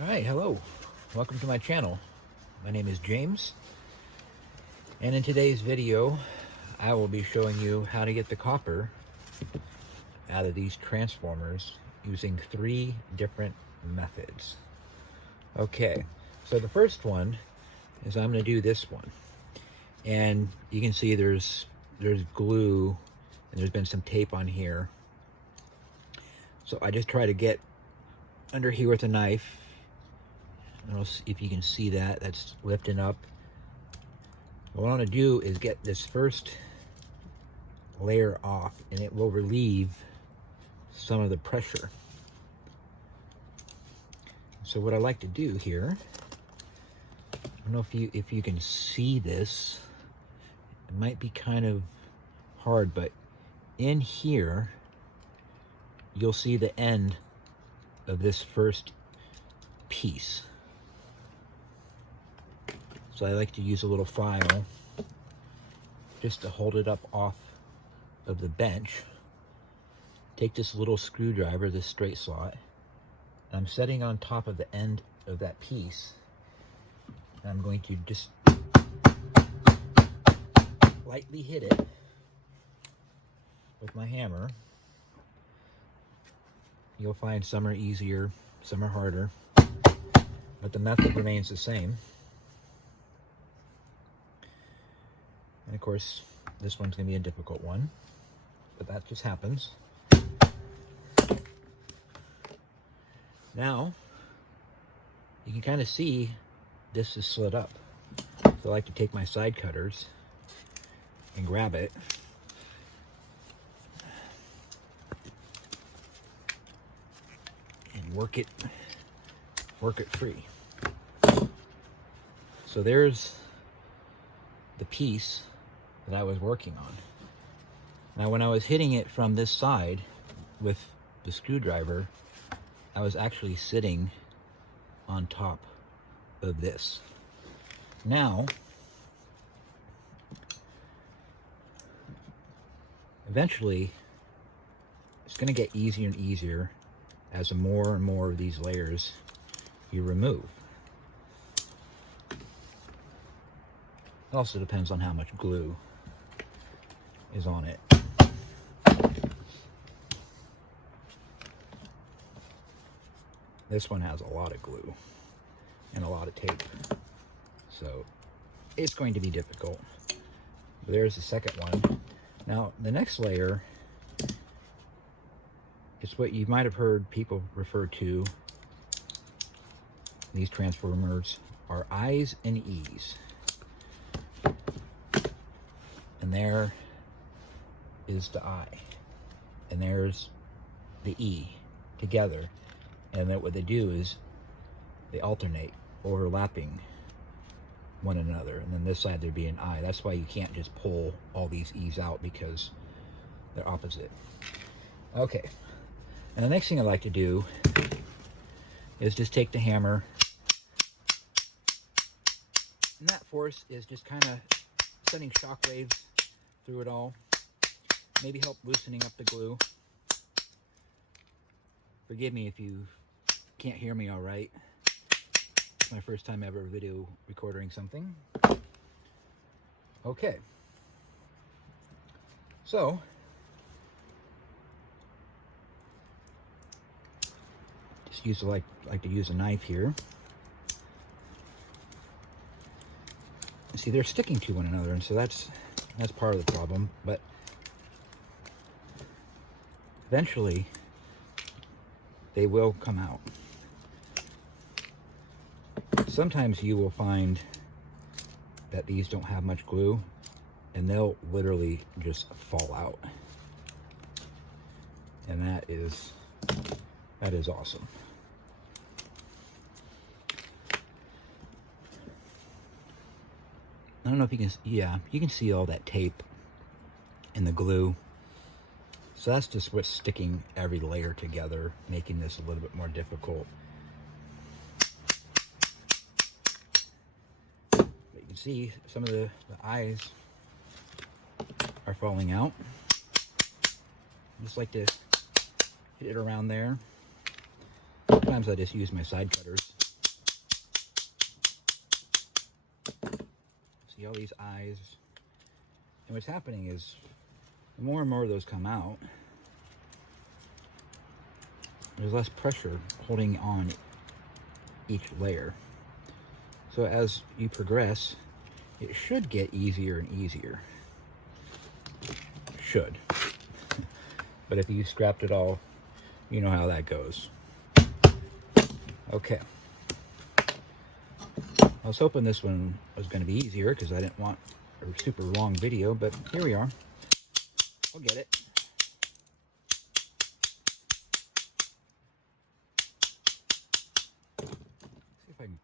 Alright, hello. Welcome to my channel. My name is James, and in today's video I will be showing you how to get the copper out of these transformers using 3 different methods. Okay, so the first one is I'm going to do this one, and you can see there's glue and there's been some tape on here, so I just try to get under here with a knife. I don't know if you can see that, that's lifting up. What I want to do is get this first layer off, and it will relieve some of the pressure. So what I like to do here, I don't know if you can see this, it might be kind of hard, but in here you'll see the end of this first piece. So I like to use a little file just to hold it up off of the bench. Take this little screwdriver, this straight slot, and I'm setting on top of the end of that piece. And I'm going to just lightly hit it with my hammer. You'll find some are easier, some are harder, but the method remains the same. And of course, this one's going to be a difficult one, but that just happens. Now, you can kind of see this is slid up. So I like to take my side cutters and grab it. And work it free. So there's the piece that I was working on. Now when I was hitting it from this side with the screwdriver, I was actually sitting on top of this. Now, eventually, it's going to get easier and easier as more and more of these layers you remove. It also depends on how much glue is on it. This one has a lot of glue and a lot of tape, so it's going to be difficult. There's the second one. Now the next layer is what you might have heard people refer to. These transformers are I's and E's. And there is the I, and there's the E together. And then what they do is they alternate, overlapping one another. And then this side there'd be an I. That's why you can't just pull all these E's out, because they're opposite. Okay. And the next thing I like to do is just take the hammer, and that force is just kind of sending shock waves through it all. Maybe help loosening up the glue. Forgive me if you can't hear me all right. It's my first time ever video recording something. Okay. So, just like to use a knife here. See, they're sticking to one another, and so that's part of the problem, but eventually they will come out. Sometimes you will find that these don't have much glue, and they'll literally just fall out. And that is awesome. I don't know if you can, yeah, you can see all that tape and the glue. So that's just what's sticking every layer together, making this a little bit more difficult. But you can see some of the eyes are falling out. Just like to hit it around there. Sometimes I just use my side cutters. See all these eyes. And what's happening is, the more and more of those come out, there's less pressure holding on each layer. So as you progress, it should get easier and easier. Should. But if you scrapped it all, you know how that goes. Okay. I was hoping this one was going to be easier because I didn't want a super long video, but here we are. I'll get it. See if I can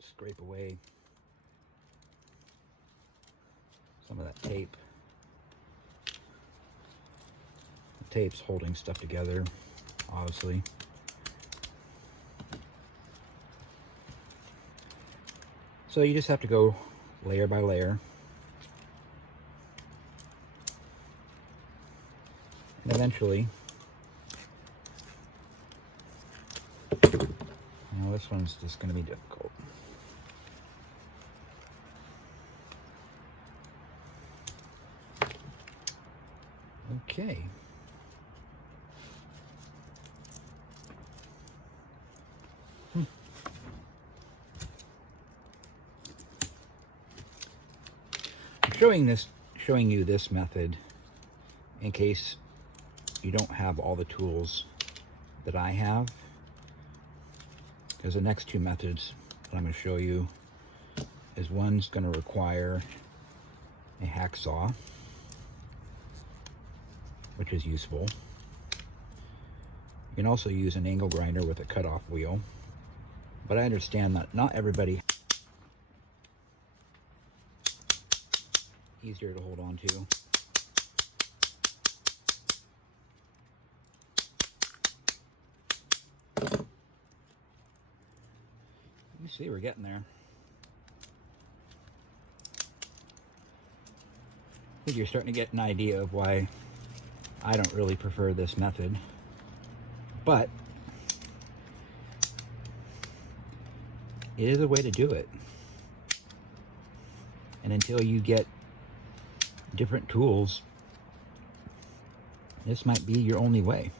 scrape away some of that tape. The tape's holding stuff together, obviously. So you just have to go layer by layer. And eventually, this one's just going to be difficult. Okay. I'm showing you this method in case you don't have all the tools that I have, because the next two methods that I'm going to show you is one's going to require a hacksaw, which is useful. You can also use an angle grinder with a cutoff wheel, but I understand that not everybody easier to hold on to. You see, we're getting there. I think you're starting to get an idea of why I don't really prefer this method, but it is a way to do it. And until you get different tools, this might be your only way.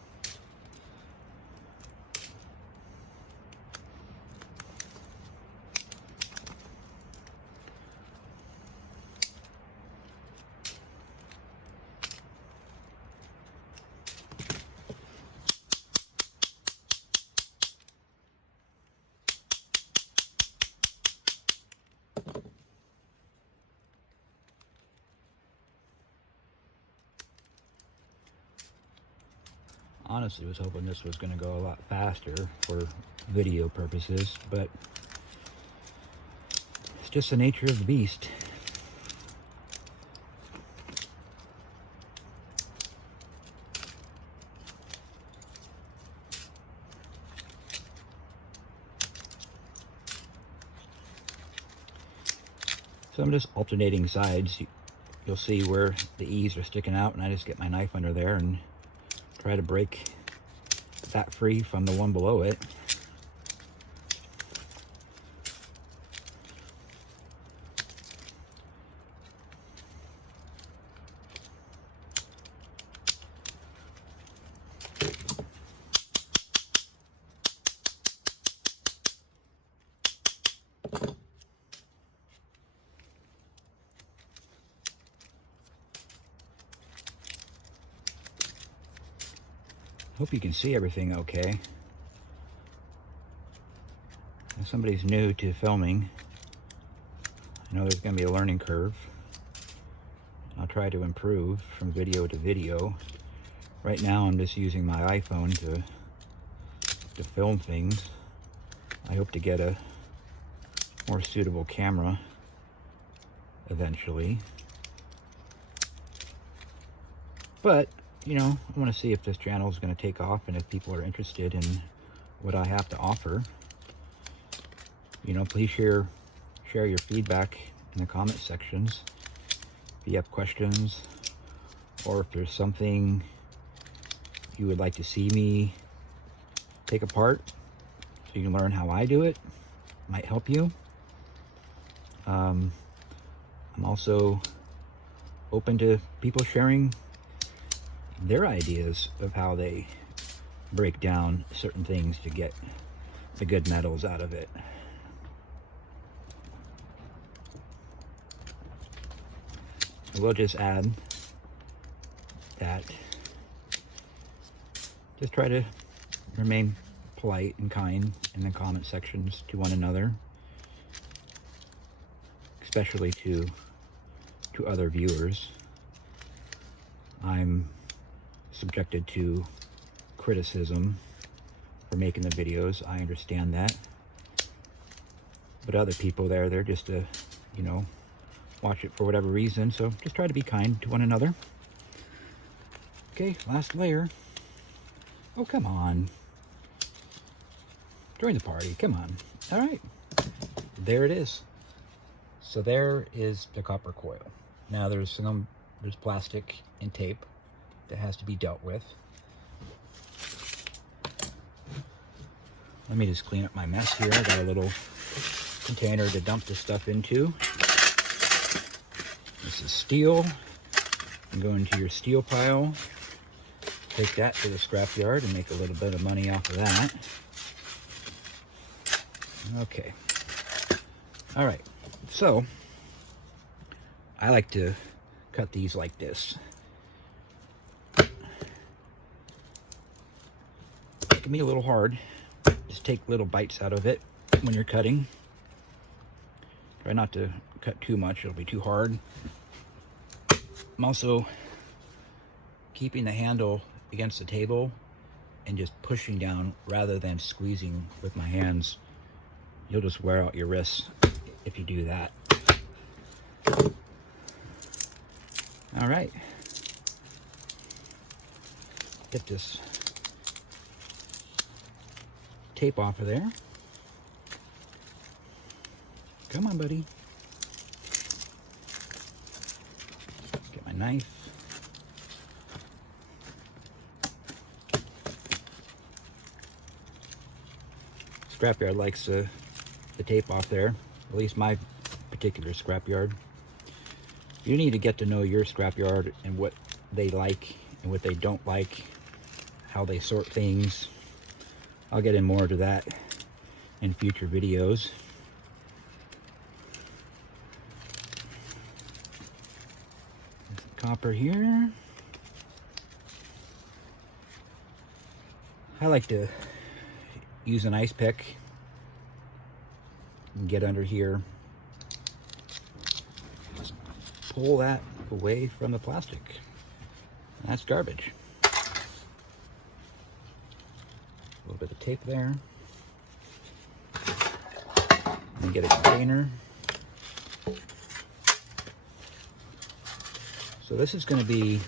Honestly, was hoping this was going to go a lot faster for video purposes, but it's just the nature of the beast. So I'm just alternating sides. You'll see where the E's are sticking out, and I just get my knife under there and try to break that free from the one below it. Hope you can see everything okay. If somebody's new to filming, I know there's going to be a learning curve. I'll try to improve from video to video. Right now I'm just using my iPhone to film things. I hope to get a more suitable camera eventually. But you know, I want to see if this channel is going to take off and if people are interested in what I have to offer. You know, please share your feedback in the comment sections if you have questions, or if there's something you would like to see me take apart so you can learn how I do it. Might help you. I'm also open to people sharing their ideas of how they break down certain things to get the good metals out of it. We'll just add that. Just try to remain polite and kind in the comment sections to one another, especially to other viewers. I'm subjected to criticism for making the videos. I understand that. But other people they're just you know, watch it for whatever reason. So just try to be kind to one another. Okay, last layer. Oh, come on. Join the party, come on. All right, there it is. So there is the copper coil. Now there's plastic and tape that has to be dealt with. Let me just clean up my mess here. I got a little container to dump this stuff into. This is steel. And go into your steel pile. Take that to the scrap yard and make a little bit of money off of that. Okay. All right. So I like to cut these like this. It can be a little hard. Just take little bites out of it when you're cutting. Try not to cut too much, it'll be too hard. I'm also keeping the handle against the table and just pushing down rather than squeezing with my hands. You'll just wear out your wrists if you do that. All right. Get this tape off of there. Come on, buddy. Get my knife. Scrapyard likes the tape off there, at least my particular scrapyard. You need to get to know your scrapyard and what they like and what they don't like, how they sort things. I'll get in more to that in future videos. Copper here. I like to use an ice pick and get under here. Just pull that away from the plastic. That's garbage. A little bit of tape there. And get a container. So this is going to be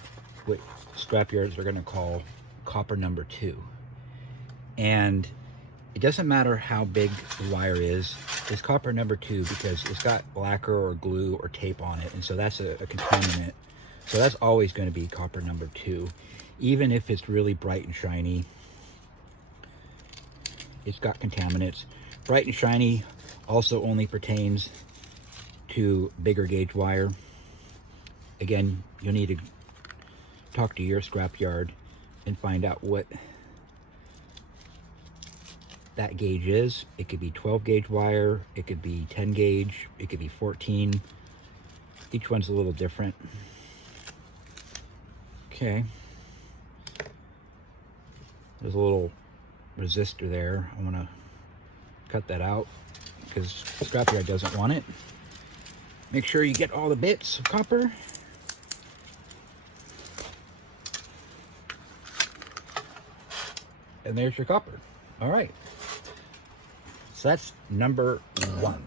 what scrapyards are going to call copper number 2. And it doesn't matter how big the wire is, it's copper number 2 because it's got lacquer or glue or tape on it, and so that's a contaminant. So that's always going to be copper number 2. Even if it's really bright and shiny, it's got contaminants. Bright and shiny also only pertains to bigger gauge wire. Again, you'll need to talk to your scrapyard and find out what that gauge is. It could be 12 gauge wire, it could be 10 gauge, it could be 14. Each one's a little different. Okay. There's a little resistor there. I want to cut that out because the scrapyard doesn't want it. Make sure you get all the bits of copper. And there's your copper. All right. So that's number 1.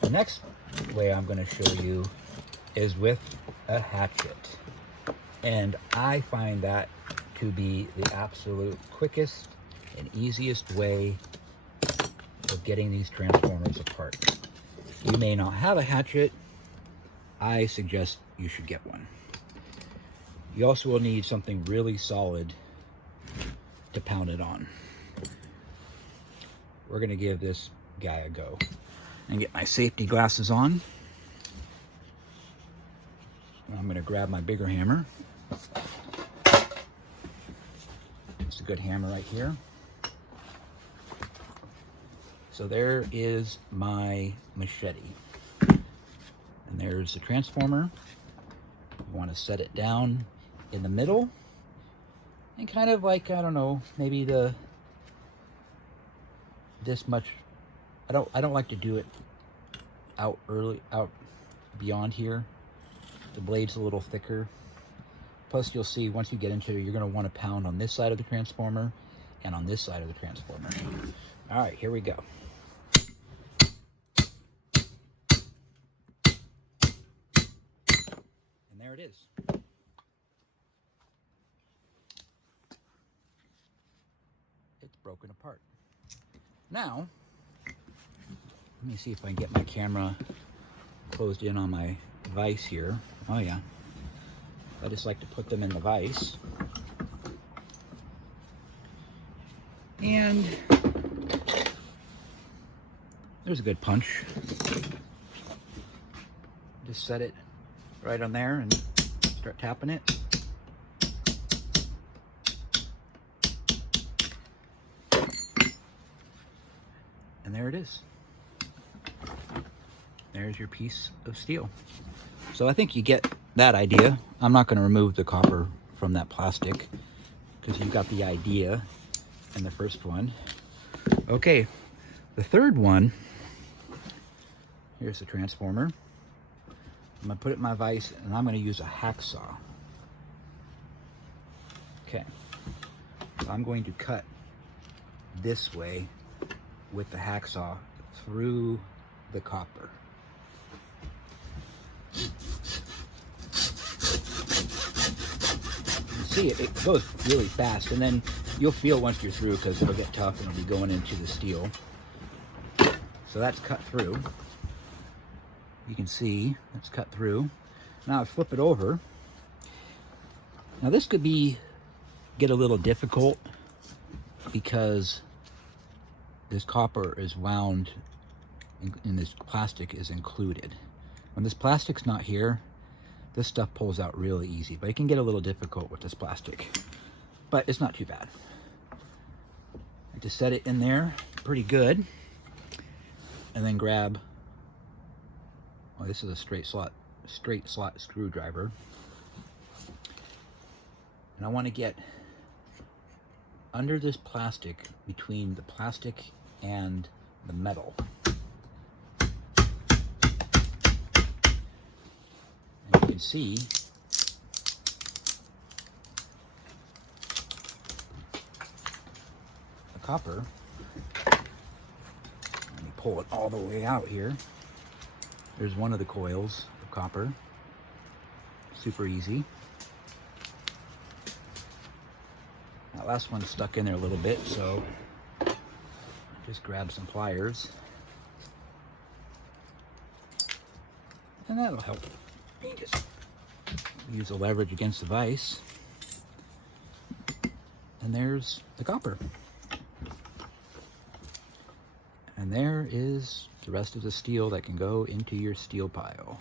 The next way I'm going to show you is with a hatchet. And I find that to be the absolute quickest and easiest way of getting these transformers apart. You may not have a hatchet. I suggest you should get one. You also will need something really solid to pound it on. We're going to give this guy a go. And get my safety glasses on. I'm going to grab my bigger hammer. It's a good hammer right here. So there is my machete. And there's the transformer. You want to set it down in the middle. And kind of like, I don't know, maybe this much. I don't like to do it out beyond here. The blade's a little thicker. Plus, you'll see once you get into it, you're going to want to pound on this side of the transformer and on this side of the transformer. All right, here we go. And there it is. It's broken apart. Now, let me see if I can get my camera closed in on my vise here. Oh yeah. I just like to put them in the vise. And there's a good punch. Just set it right on there and start tapping it. And there it is. There's your piece of steel. So I think you get that idea. I'm not going to remove the copper from that plastic because you got the idea in the first one. Okay, the third one, here's the transformer. I'm going to put it in my vise and I'm going to use a hacksaw. Okay, so I'm going to cut this way with the hacksaw through the copper. See, it goes really fast, and then you'll feel once you're through because it'll get tough and it'll be going into the steel. So that's cut through. You can see it's cut through. Now I flip it over. Now this could get a little difficult because this copper is wound and this plastic is included. When this plastic's not here, this stuff pulls out really easy, but it can get a little difficult with this plastic, but it's not too bad. I just set it in there pretty good and then grab, well, this is a straight slot screwdriver, and I want to get under this plastic, between the plastic and the metal. And you can see the copper. Let me pull it all the way out here. There's one of the coils of copper. Super easy. That last one's stuck in there a little bit, so just grab some pliers. And that'll help. You just use the leverage against the vise. And there's the copper. And there is the rest of the steel that can go into your steel pile.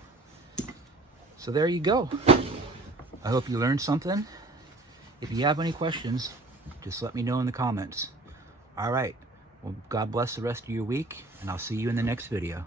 So there you go. I hope you learned something. If you have any questions, just let me know in the comments. All right. Well, God bless the rest of your week, and I'll see you in the next video.